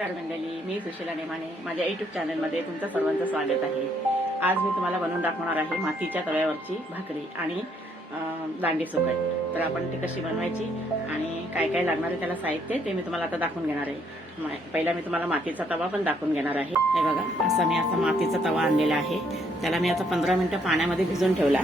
नमस्कार मंडळी मी सुशीला नेमाने. माझ्या युट्यूब चॅनलमध्ये तुमचं सर्वांचं स्वागत आहे. आज मी तुम्हाला बनवून दाखवणार आहे मातीच्या तव्यावरची भाकरी आणि दांडी सुकट. तर आपण ती कशी बनवायची आणि काय काय लागणार आहे त्याला साहित्य ते मी तुम्हाला आता दाखवून घेणार आहे. पहिला मी तुम्हाला मातीचा तवा पण दाखवून घेणार आहे. हे बघा असा मी आता मातीचा तवा आणलेला आहे. त्याला मी आता पंधरा मिनिटं पाण्यामध्ये भिजून ठेवला.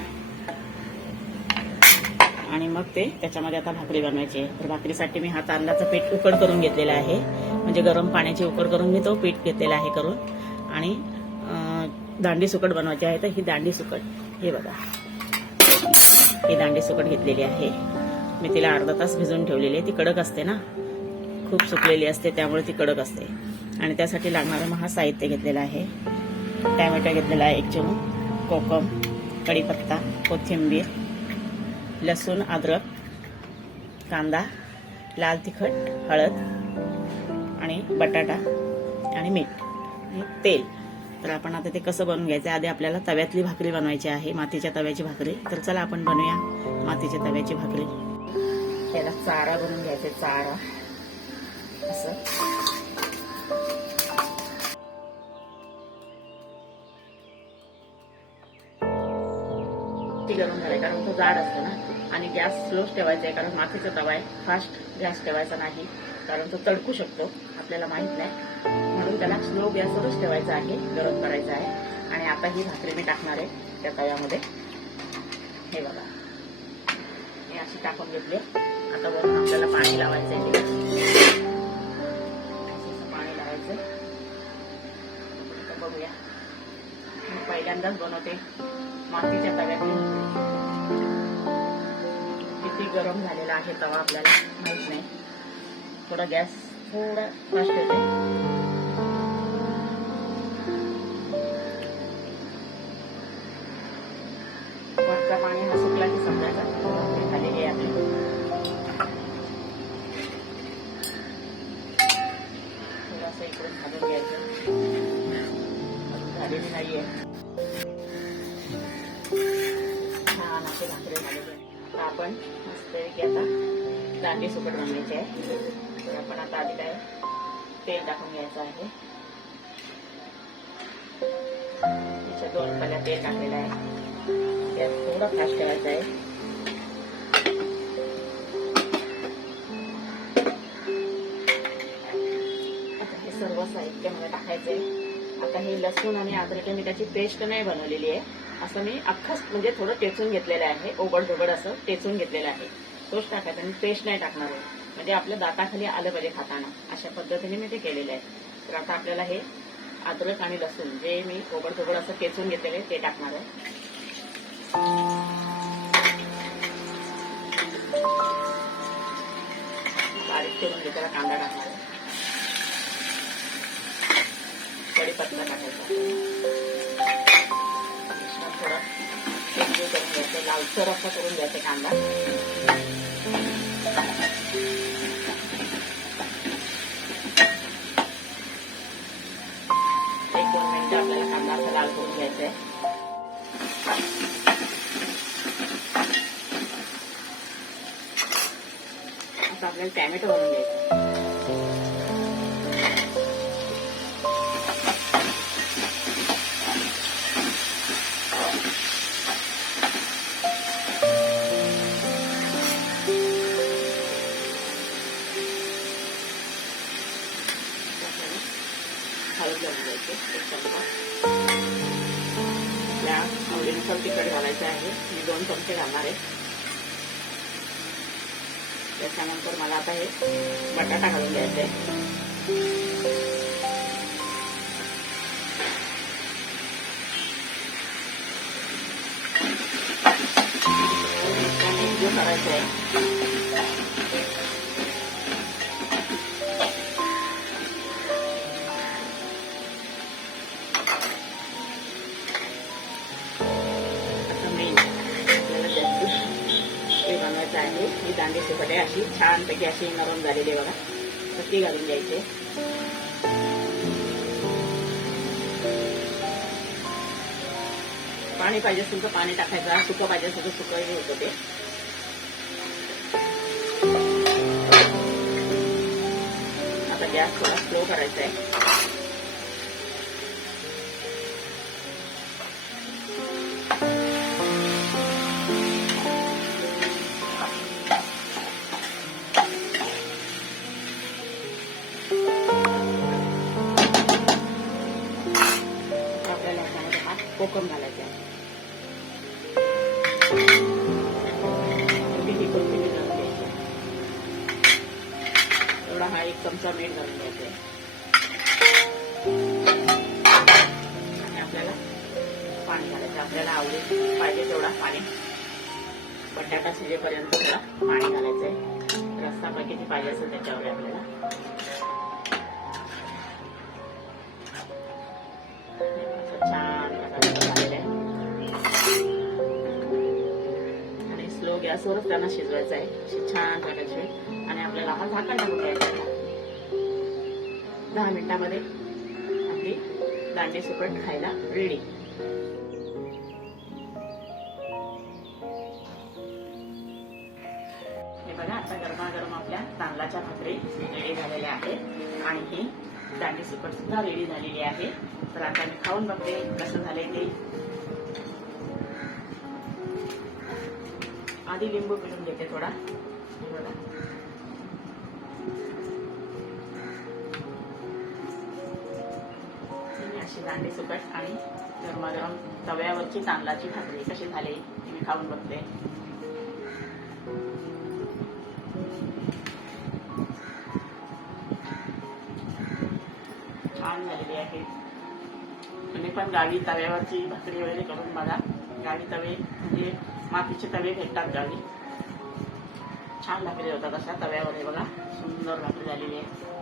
आणि मग ते त्याच्यामध्ये आता भाकरी बनवायची आहे. तर भाकरीसाठी मी हा तांदळाचं पीठ उकड करून घेतलेला आहे. म्हणजे गरम पाण्याची उकड करून मी तो पीठ घेतलेला आहे करून. आणि दांडी सुकट बनवायची आहे. तर ही दांडी सुकट. हे बघा. ही दांडी सुकट घेतलेली आहे. मी तिला अर्धा तास भिजवून ठेवलेली आहे. ती कडक असते ना. खूप सुकलेली असते. त्यामुळे ती कडक असते. आणि त्यासाठी लागणारं मग हा साहित्य घेतलेला आहे. टॅमॅटो घेतलेला आहे एक चमू कोकम कढीपत्ता कोथिंबीर लसूण अद्रक कांदा लाल तिखट हळद आणि बटाटा आणि मीठ आणि तेल. तर आपण आता ते कसं बनवून घ्यायचं आधी आपल्याला तव्यातली भाकरी बनवायची आहे मातीच्या तव्याची भाकरी. तर चला आपण बनवूया मातीच्या तव्याची भाकरी. त्याला चारा बनवून घ्यायचा चारा. असं. गरम झालाय कारण तो जाड असतो ना. आणि गॅस स्लोच ठेवायचा आहे कारण मातीचा तवा आहे. फास्ट गॅस ठेवायचा नाही कारण तो तडकू शकतो. आपल्याला माहीत नाही. म्हणून त्याला स्लो गॅसवरच ठेवायचा आहे गरम करायचा आहे. आणि आता ही भाकरी मी टाकणार आहे त्या तव्यामध्ये. हे बघा. मी अशी टाकून घेतली. आता वरून आपल्याला पाणी लावायचं आहे पाणी लावायचं बघूया. मी पहिल्यांदाच बनवते. मातीच्या तव्यात किती गरम झालेला आहे तवा आपल्याला माहीत नाही. थोडा गॅस थोडा फास्ट होते वरचा पाणी आपण मस्तपैकी आता दांडी सुकट बनवायची आहे. तर आपण आता आधी काय तेल टाकून घ्यायचं आहे. त्याच्या दोन पल्या तेल टाकलेलं आहे. त्यात थोडं फास्ट ठेवायचं आहे. आता हे सर्व साहित्य मला टाकायचं आहे आता हे लसूण आणि अद्रक मी त्याची पेस्ट नाही बनवलेली आहे. असं मी अख्खंच म्हणजे थोडं टेचून घेतलेलं आहे ओबड धोबड असं टेचून घेतलेलं आहे. तोच टाकायचा आणि पेस्ट नाही टाकणार आहे. म्हणजे आपल्या दाताखाली आलं पाहिजे खाताना. अशा पद्धतीने मी ते केलेलं आहे. तर आता आपल्याला हे अद्रक आणि लसूण जे मी ओबड धोबड असं टेचून घेतलेलं आहे ते टाकणार आहे. बारीक करून घेतलेला कांदा टाकणार लालसर असा करून घ्यायचा कांदा. एक दोन मिनिटं आपल्याला कांदा असा लाल करून घ्यायचा आहे आपल्याला टॅमॅटो बनवून घ्यायचं. हळद घालून घ्यायची एक चमचा त्या आवडीनुसार तिखट घालायचं आहे. मी दोन चमचे घालणार आहे. त्याच्यानंतर मला आता हे बटाटा घालून द्यायचा आहे करायचं आहे आहे ही अशी छानपैकी अशी नरम झालेली आहे बघा. तर ती घालून द्यायचे पाणी पाहिजे असेल तर पाणी टाकायचं. सुकं पाहिजे असेल तर सुकंही होतं ते. आता गॅस थोडा स्लो करायचा आहे. हा घालायचे? आहे कोथिंबीर घालून एवढा हा एक चमचा मीठ घालून घ्यायचा. आहे आणि आपल्याला पाणी घालायचं. आपल्याला आवडेल पाहिजे तेवढा पाणी. बटाटा शिजेपर्यंत थोडा पाणी घालायचं आहे रस्ता किती पाहिजे असेल त्याच्यावर आपल्याला गॅसवरच त्यांना शिजवायचं आहे. छान प्रकारचे आणि आपल्याला हा झाकण टाकून द्यायचा आहे. दहा मिनिटामध्ये आपली दांडे सुकट खायला रेडी हे बघा आता गरमागरम आपल्या तांदळाच्या भाकरी रेडी झालेल्या आहेत. आणि ही दांडी सुकट सुद्धा रेडी झालेली आहे. तर आता मी खाऊन बघते कसं झाले ते. आधी लिंबू पिळून घेते थोडा. बघा. अशी दांडी सुकट आणि गरमागरम तव्यावरची तांदळाची भाकरी कशी झाली ती मी खाऊन बघते. छान झालेली आहे. तुम्ही पण गावी तव्यावरची भाकरी वगैरे करून बघा. गावी तवे म्हणजे मातीचे तवे भेटतात गावी. छान भाकरी होतात अशा तव्यावर बघा. सुंदर भाकरी झालेली आहे.